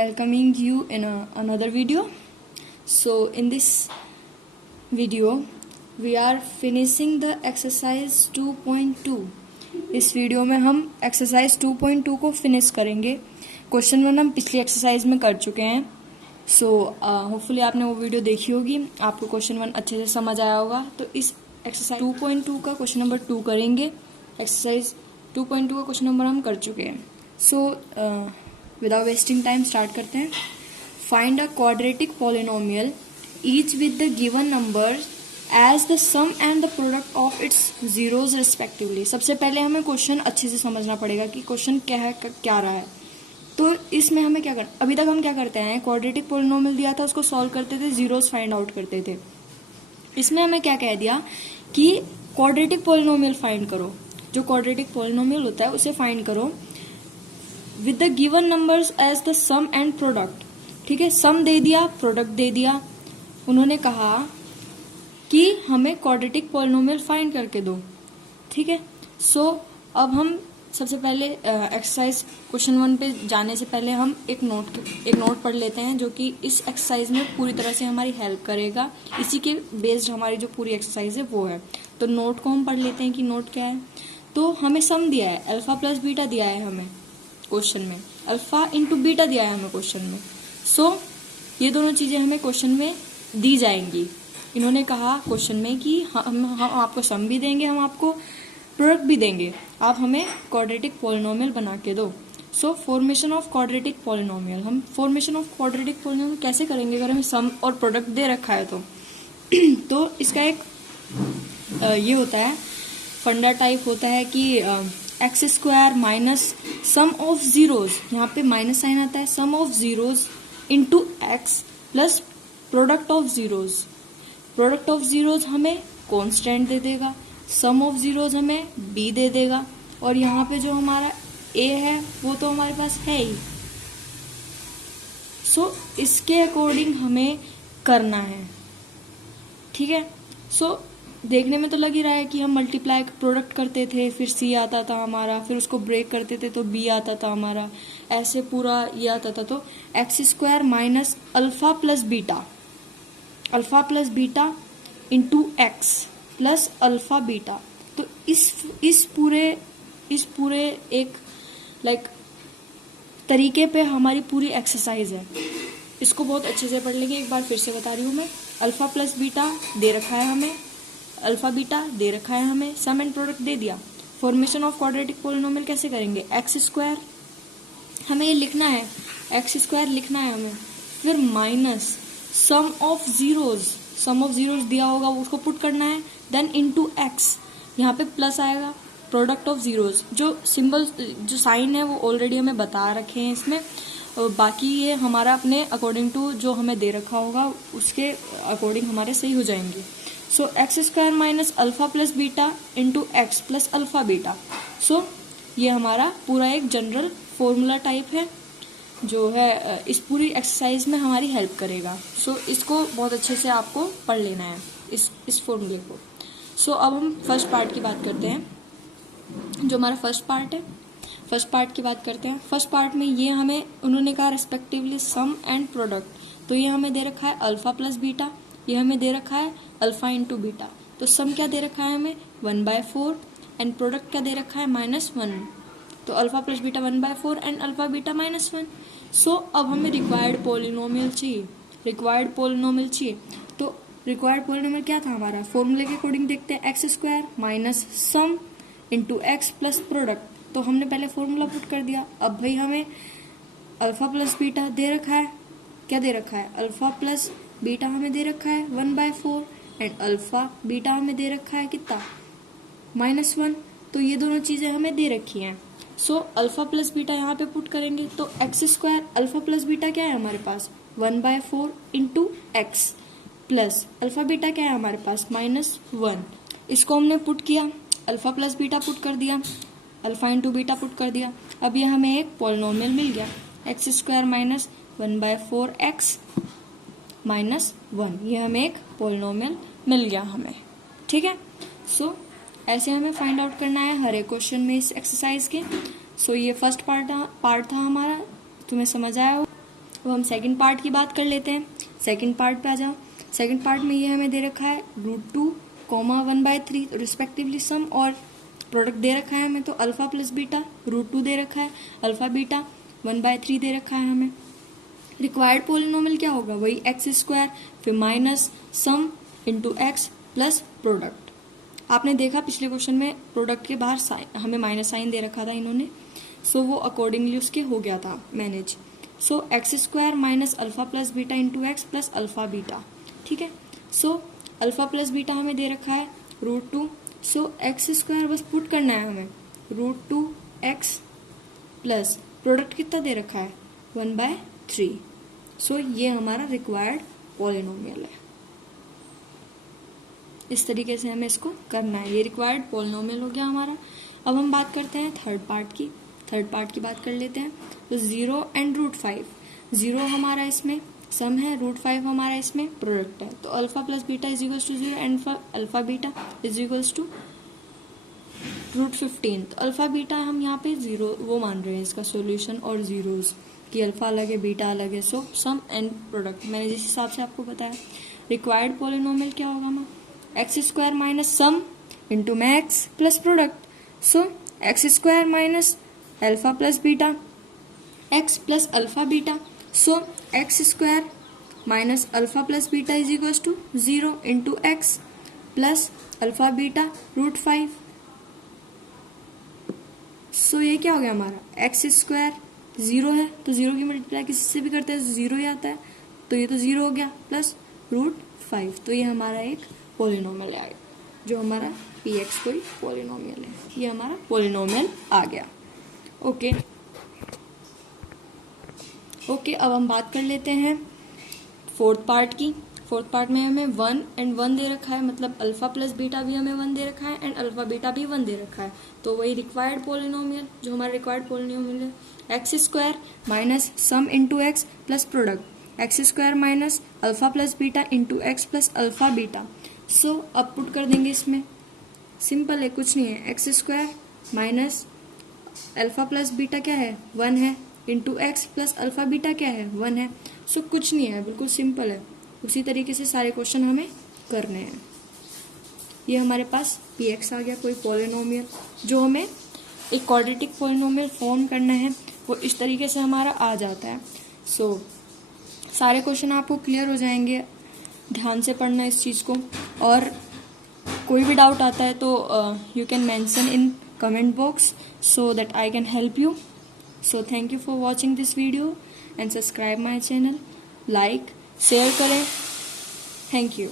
welcoming you in another video. So in this video we are finishing the exercise 2.2. इस video में हम exercise 2.2 को finish करेंगे. Question 1 हम पिछली एक्सरसाइज में कर चुके हैं. सो होपफुली आपने वो वीडियो देखी होगी, आपको क्वेश्चन 1 अच्छे से समझ आया होगा. तो इस एक्सरसाइज 2.2 का क्वेश्चन नंबर 2 करेंगे. एक्सरसाइज 2.2 का क्वेश्चन नंबर हम कर चुके हैं. So without wasting time start करते हैं. Find a quadratic polynomial each with the given number as the sum and the product of its zeros respectively. सबसे पहले हमें क्वेश्चन अच्छे से समझना पड़ेगा कि क्वेश्चन क्या है, क्या रहा है. तो इसमें हमें क्या करना, अभी तक हम क्या करते हैं, क्वाड्रेटिक पॉलिनोमियल दिया था उसको सॉल्व करते थे, जीरोस फाइंड आउट करते थे. इसमें हमें क्या कह दिया कि क्वाड्रेटिक पॉलिनोमियल फाइंड करो. जो क्वाड्रेटिक पॉलिनोमियल होता है उसे फाइंड करो with the given numbers as the sum and product. ठीक है, सम दे दिया, प्रोडक्ट दे दिया. उन्होंने कहा कि हमें क्वाड्रेटिक पॉलिनोमियल फाइंड करके दो. ठीक है, सो अब हम सबसे पहले एक्सरसाइज क्वेश्चन 1 पे जाने से पहले हम एक नोट पढ़ लेते हैं जो कि इस एक्सरसाइज में पूरी तरह से हमारी हेल्प करेगा. इसी के बेस्ड हमारी जो पूरी एक्सरसाइज है वो है. तो नोट को हम पढ़ लेते हैं कि नोट क्या है. तो हमें सम दिया है, अल्फा प्लस बीटा दिया है हमें क्वेश्चन में, अल्फा इंटू बीटा दिया है हमें क्वेश्चन में. सो ये दोनों चीजें हमें क्वेश्चन में दी जाएंगी. इन्होंने कहा क्वेश्चन में कि हम आपको सम भी देंगे, हम आपको प्रोडक्ट भी देंगे, आप हमें क्वाड्रेटिक पॉलिनोमियल बना के दो. सो फॉर्मेशन ऑफ क्वाड्रेटिक पॉलिनोमियल, हम फॉर्मेशन ऑफ क्वाड्रेटिक पॉलिनोमियल कैसे करेंगे अगर हमें सम और प्रोडक्ट दे रखा है तो. तो इसका एक ये होता है, फंडा टाइप होता है कि x square minus sum of zeros, यहाँ पे माइनस साइन आता है, sum of zeros into x plus product of zeros. Product of zeros हमें कांस्टेंट दे देगा, सम ऑफ जीरोज हमें बी दे देगा, और यहाँ पे जो हमारा ए है वो तो हमारे पास है ही. सो इसके अकॉर्डिंग हमें करना है. ठीक है, सो देखने में तो लग ही रहा है कि हम मल्टीप्लाई प्रोडक्ट करते थे, फिर सी आता था हमारा, फिर उसको ब्रेक करते थे तो बी आता था हमारा, ऐसे पूरा ये आता था. तो x square minus alpha plus beta, alpha plus beta into x plus alpha beta. तो इस पूरे एक तरीके पे हमारी पूरी एक्सरसाइज है. इसको बहुत अच्छे से पढ़ लेंगे. एक बार फिर से बता रही हूँ मैं, अल्फा प्लस बीटा दे रखा है हमें, अल्फा बीटा दे रखा है हमें, सम एंड प्रोडक्ट दे दिया. फॉर्मेशन ऑफ क्वाड्रेटिक पॉलिनोमियल कैसे करेंगे, एक्स स्क्वायर हमें ये लिखना है, एक्स स्क्वायर लिखना है हमें, फिर minus sum of zeros, sum of zeros दिया होगा उसको पुट करना है, देन इनटू एक्स, यहाँ पे प्लस आएगा, प्रोडक्ट ऑफ जीरोज. जो सिंबल जो साइन है वो ऑलरेडी हमें बता रखे हैं इसमें, बाकी ये हमारा अपने अकॉर्डिंग टू जो हमें दे रखा होगा उसके अकॉर्डिंग हमारे सही हो जाएंगे. So x square minus alpha plus beta into x plus alpha beta. So ये हमारा पूरा एक जनरल फॉर्मूला टाइप है जो है इस पूरी एक्सरसाइज में हमारी हेल्प करेगा. सो इसको बहुत अच्छे से आपको पढ़ लेना है इस फॉर्मूले को. सो अब हम फर्स्ट पार्ट की बात करते हैं. जो हमारा फर्स्ट पार्ट है, फर्स्ट पार्ट की बात करते हैं. फर्स्ट पार्ट में ये हमें उन्होंने कहा रेस्पेक्टिवली सम एंड प्रोडक्ट. तो ये हमें दे रखा है अल्फा प्लस बीटा, ये हमें दे रखा है अल्फा इंटू बीटा. तो सम क्या दे रखा है हमें 1/4 एंड प्रोडक्ट क्या दे रखा है -1. तो alpha plus beta 1/4 and alpha beta -1. सो अब हमें रिक्वायर्ड पॉलिनोमियल चाहिए, रिक्वायर्ड पॉलिनोमियल चाहिए. तो रिक्वायर्ड पॉलिनोमियल क्या था हमारा, फॉर्मूले के अकॉर्डिंग देखते हैं, x square minus sum into x plus product. तो हमने पहले फॉर्मूला पुट कर दिया. अब भाई हमें अल्फा प्लस बीटा दे रखा है, क्या दे रखा है, अल्फा प्लस बीटा हमें दे रखा है 1/4 एंड अल्फा बीटा हमें दे रखा है कितना, -1. तो ये दोनों चीजें हमें दे रखी हैं. सो अल्फा प्लस बीटा यहाँ पे पुट करेंगे तो x square alpha plus beta क्या है हमारे पास 1/4 into x plus alpha beta क्या है हमारे पास -1. इसको हमने पुट किया, अल्फा प्लस बीटा पुट कर दिया, अल्फा इंटू बीटा पुट कर दिया. अब ये हमें एक पॉलिनोमियल मिल गया, एक्स स्क्वायर माइनस 1/4 एक्स -1. ये हमें एक पॉलिनोमियल मिल गया हमें. ठीक है, सो ऐसे हमें फाइंड आउट करना है हर एक क्वेश्चन में इस एक्सरसाइज के. सो ये फर्स्ट पार्ट था हमारा, तुम्हें समझ आया हो. अब हम सेकंड पार्ट की बात कर लेते हैं। सेकंड पार्ट पे आ जाओ। सेकंड पार्ट में ये हमें दे रखा है √2, 1/3 रिस्पेक्टिवली सम, और प्रोडक्ट दे रखा है हमें तो अल्फा प्लस बीटा, √2 दे रखा है, अल्फा बीटा 1/3 दे रखा है हमें। रिक्वायर्ड पोलिनोमियल क्या होगा, वही x², फिर minus sum into x plus product. आपने देखा पिछले क्वेश्चन में प्रोडक्ट के बाहर साइन, हमें माइनस साइन दे रखा था इन्होंने, सो वो अकॉर्डिंगली उसके हो गया था मैनेज। सो x² minus alpha plus beta into x plus alpha beta, ठीक है। सो अल्फा प्लस बीटा हमें दे रखा है √2, सो x² बस पुट करना है हमें, √2x प्लस प्रोडक्ट कितना दे रखा है 1/3। सो ये हमारा रिक्वायर्ड पॉलिनोमियल है। इस तरीके से हमें इसको करना है, ये रिक्वायर्ड पॉलिनोमियल हो गया हमारा। अब हम बात करते हैं थर्ड पार्ट की। थर्ड पार्ट की बात कर लेते हैं। तो 0 एंड √5, 0 हमारा इसमें सम है, √5 हमारा इसमें प्रोडक्ट है। तो alpha plus beta is equals to 0 and alpha beta is equals to √15। तो अल्फा बीटा हम यहाँ पे 0 वो मान रहे हैं इसका सॉल्यूशन, और जीरोस कि अल्फा अलग है बीटा अलग है। सो सम एंड प्रोडक्ट मैंने जिस हिसाब से आपको बताया। रिक्वायर्ड पॉलिनोमियल क्या होगा हमारा, x² minus sum into max plus product. So x² minus alpha plus beta x plus alpha beta. So x² minus alpha plus beta is equal to 0 into x plus alpha beta √5। So ये क्या हो गया हमारा, x² 0 है तो 0 की multiply किसी से भी करते हैं तो 0 ही आता है, तो ये तो 0 हो गया प्लस √5। तो ये हमारा एक पोलिनोमियल है, जो हमारा px कोई पोलिनोमियल है, ये हमारा पोलिनोमियल आ गया। ओके, अब हम बात कर लेते हैं फोर्थ पार्ट की। फोर्थ पार्ट में हमें 1 एंड 1 दे रखा है, मतलब अल्फा प्लस बीटा भी हमें 1 दे रखा है एंड अल्फा बीटा भी 1 दे रखा है। तो वही रिक्वायर्ड पोलिनोमियल, जो हमारा रिक्वायर्ड पोलिनोमियल है, x² minus sum into x plus product, x² minus alpha plus beta into x plus alpha beta. So अब पुट कर देंगे इसमें, सिंपल है, कुछ नहीं है। x² minus alpha plus beta क्या है 1 है, into x plus alpha beta क्या है 1 है। सो कुछ नहीं है, बिल्कुल सिंपल है। उसी तरीके से सारे क्वेश्चन हमें करने हैं। ये हमारे पास px आ गया, कोई पॉलिनोमियल जो हमें एक क्वाड्रेटिक पॉलिनोमियल फॉर्म करना है, वो इस तरीके से हमारा आ जाता है। सो सारे क्वेश्चन आपको क्लियर हो जाएंगे, ध्यान से पढ़ना इस चीज़ को। और कोई भी डाउट आता है तो you can mention in comment box so that I can help you. So thank you for watching this video and subscribe my channel, like, share करें. Thank you.